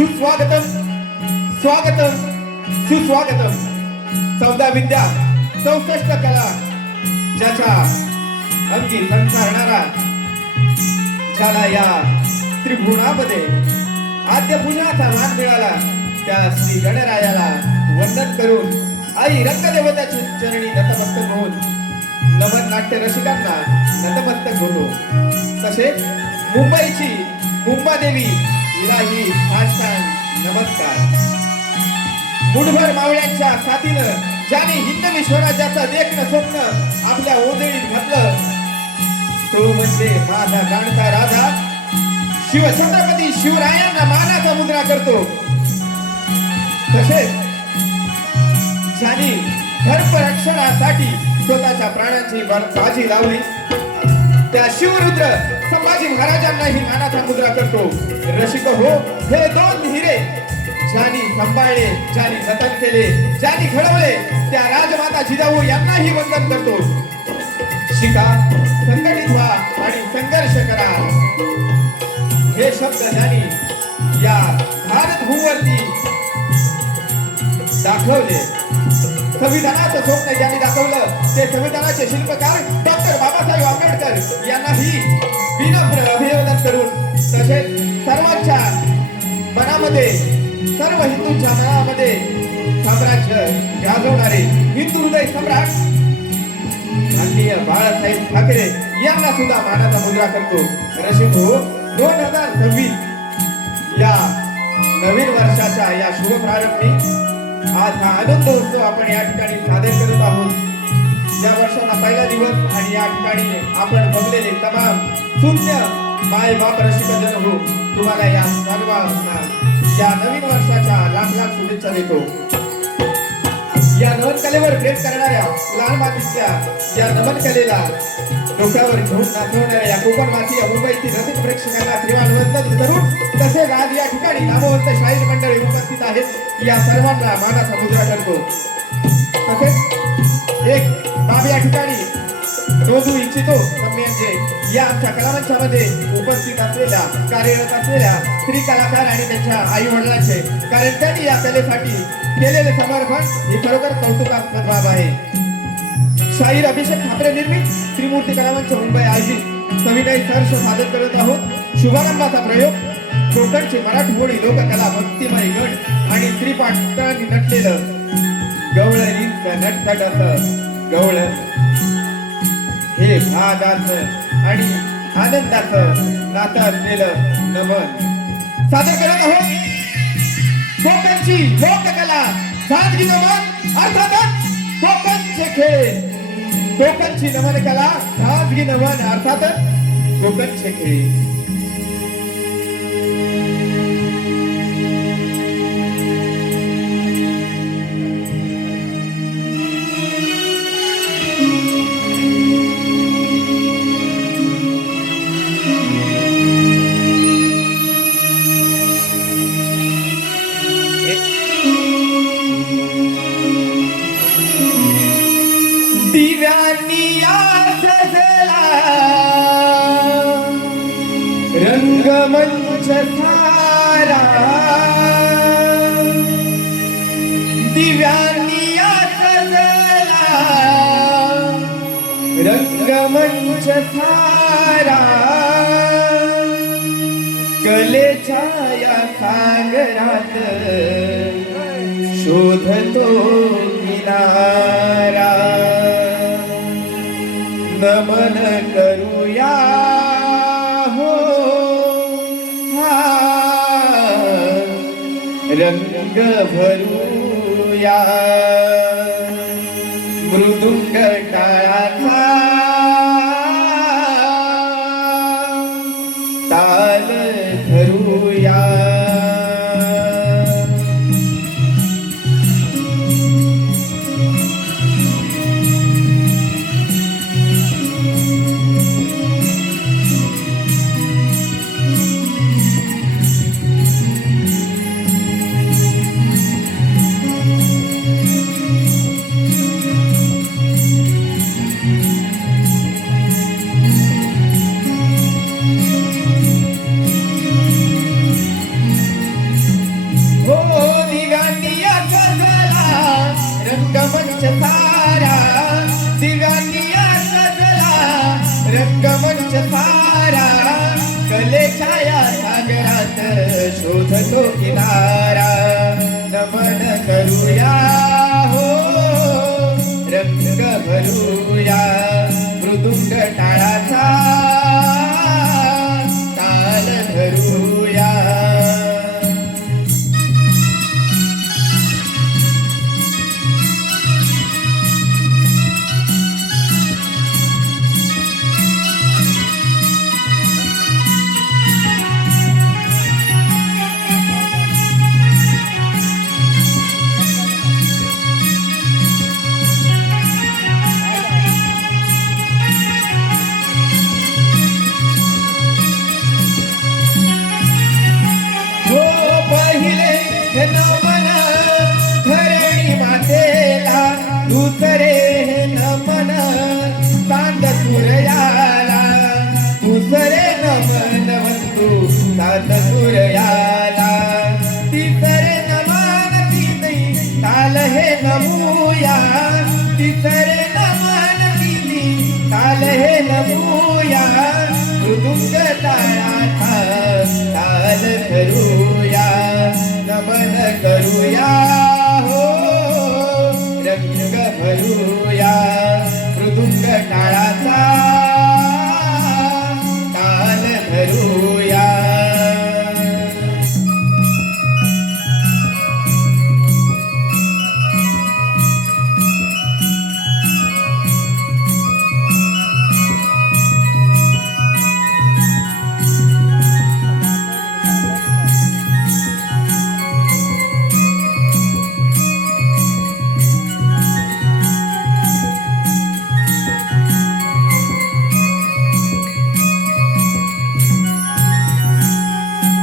सुस्वागतम स्वागतम सुस्वागतम. 14 विद्या 64 कला ज्याच्या अंगी संसारणारा ज्याला या त्रिभुवनामध्ये आद्य पुण्याचा मान मिळाला त्या श्री गणरायाला वंदन करून आई रंगदेवताची चरणी नतमस्तक होऊन नमन नाट्य रसिकांना नतमस्तक होतो. तसेच मुंबईची मुंबादेवी हिलाही साष्टांग नमस्कार. मुठभर मावळ्यांच्या साथीनं ज्याने हिंदवी स्वराज्याचं देखणं स्वप्न आपल्या ओंजळीत घातलं तो म्हणजे माझा जाणता राजा शिवछत्रपती शिवरायांना मानाचा मुद्रा करतो. तसेच ज्यांनी धर्म रक्षणासाठी स्वतःच्या प्राणांची बाजी लावली त्या शिवरुद्र संभाजी महाराजांनाही मानाचा मुद्रा करतो. रसिक हो, हे दोन हिरे ज्यांनी सांभाळले, ज्यांनी जतन केले, ज्यांनी घडवले त्या राजमाता जिजाऊ यांनाही वंदन करतो. शिका, संघटित व्हा आणि संघर्ष करा हे शब्द ज्यांनी या भारत भूमीवरती दाखवले. संविधानाचं स्वप्न ज्यांनी दाखवलं ते संविधानाचे शिल्पकार डॉक्टर बाबासाहेब आंबेडकर यांनाही विनम्र अभिवादन करून तसेच सर्वांच्या मनामध्ये सर्व हिंदूंच्या मनामध्ये साम्राज्य गाजवणारे हिंदू हृदय सम्राट माननीय बाळासाहेब ठाकरे यांना सुद्धा मानाचा मुद्रा करतो. रसिक हो, 2026 या नवीन वर्षाच्या या शुभ प्रारंभी आज हा आनंद उत्सव आपण या ठिकाणी सादर करत आहोत. या वर्षाचा पहिला दिवस आणि या ठिकाणी आपण बघलेले तमाम शून्य माय बाप रसिक जन हो, तुम्हाला या सर्वांना या नवीन वर्षाच्या लाख लाख शुभेच्छा देतो. या नमन कलेवर प्रेम करणाऱ्या लहान मातीच्या या नमन कलेला डोक्यावर घेऊन नाचवणाऱ्या या कोकण माती मुंबईतील रसिक प्रेक्षकांना श्रीमान वंदन करून तसेच आज या ठिकाणी नामवंत शाहीर मंडळी उपस्थित आहेत या सर्वांना मानाचा मुद्रा करतो. तसेच एक बाब या ठिकाणी नोंदवू इच्छितो म्हणजे या आमच्या कलामंचामध्ये उपस्थित असलेल्या कार्यरत असलेल्या स्त्री कलाकार आणि त्यांच्या आई वडिलांचे, कारण त्यांनी या कलेसाठी केलेले समर्पण ही खरोखर कौतुकास्पद बाब आहे. शाहीर अभिषेक ठाकरे निर्मित त्रिमूर्ती कलामंच मुंबई आयोजित सविनय सहर्ष सादर करत आहोत. शुभारंभाचा प्रयोग कोकणची मराठमोळी लोककला भक्तिमय गण आणि स्त्रीपात्रांनी नटलेलं गवळणींच नटखट असं गवळ हे भागाचं आणि आनंदाचं नातं असलेलं नमन सादर करत आहोत. कोकणची लोककला सादगी नमन अर्थातच कोकणचे खेळ. कोकणची नमन कला सादगी नमन अर्थातच कोकणचे खेळ. दिव्यांनी सजला रंगमंच सारा, दिव्यांनी सजला रंगमंच सारा, कलेच्या या सागरात शोधतो किनारा. नमन करूया हो हा रंग भरूया मृदुंग टाळाचा ताल धरूया. सात सूर्याला तिसरे नमन केली काल हे नमूया तिसरे नमन केली काल हे नमूया मृदुंग टाळाचा ताल धरूया नमन करूया हो रंग भरूया मृदुंग टाळाचा ताल धरूया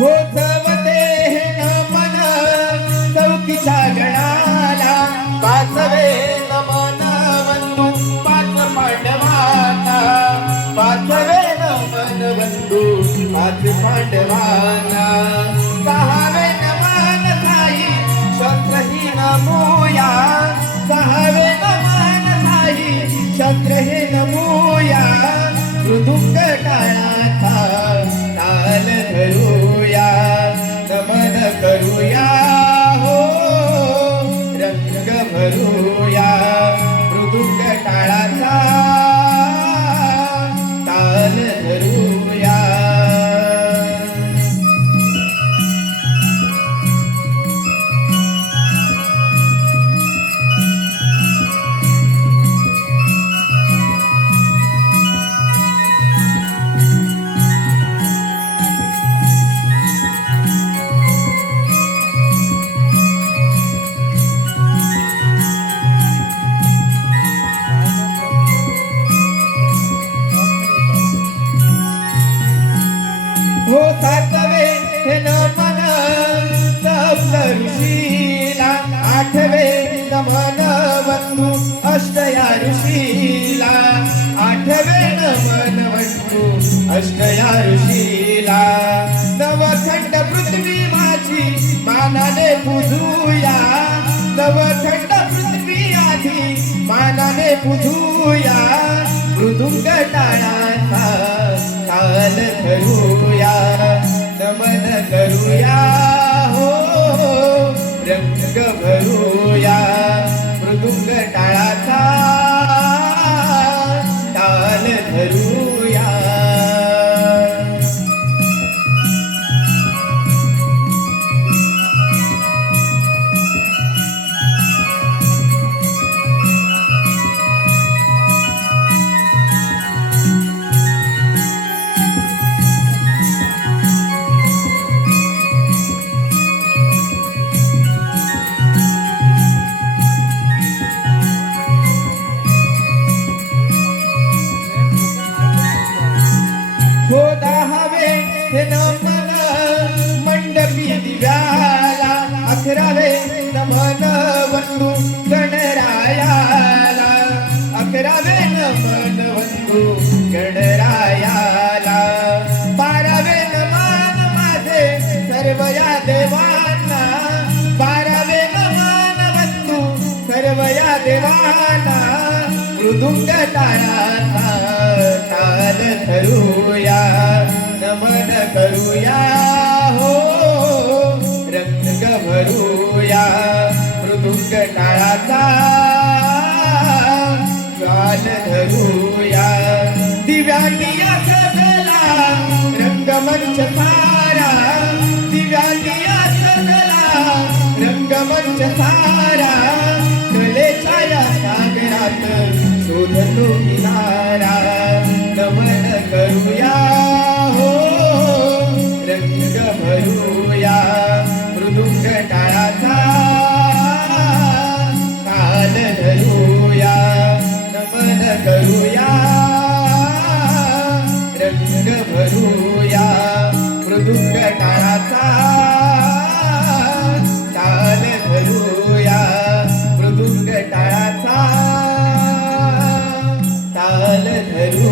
हो चवते नमन चौकीच्या गणाला पाचवे नमन बंधू पाच पांडवांना पाचवे नमन बंधू पाच पांडवांना सहावे नमन साई शस्त्रहीन मोया सहावे नमन साई शस्त्रहीन मोया मृदुंग टाळाचा ताल धरूया नमन करूया हो रंग भरूया मृदुंग टाळाचा ताल धरूया हो सातवे हे नमन सप्त ऋषीला आठवे नमन बंधू अष्टया ऋषीला आठवे नमन बंधू अष्टया ऋषीला नवखंड पृथ्वी माझी मानाने पूजूया नवखंड पृथ्वी आधी मानाने पूजूया मृदुंग टाळाचा ताल धरूया नमन करूया हो रंग भरूया मृदुंग टाळाचा ताल धरूया हो दहावे हे नमन मंडपी दिव्याला अकरावे नमन बंधू गणरायाला अकरावे नमन बंधू गणरायाला बारावे नमन माझे सर्व या देवांना बारावे नमन बंधू सर्व या देवांना मृदुंग टाळाचा ताल धरूया नमन करूया हो रंग भरूया मृदुंग टाळाचा ताल धरूया दिव्यांनी सजला रंगमंच सारा दिव्यांनी सजला रंगमंच सारा कलेच्या या सागरात शोधतो किनारा नमन करूया हो रंग भरूया मृदुंग टाळाचा ताल धरूया नमन करूया रंग भरूया मृदुंग टाळाचा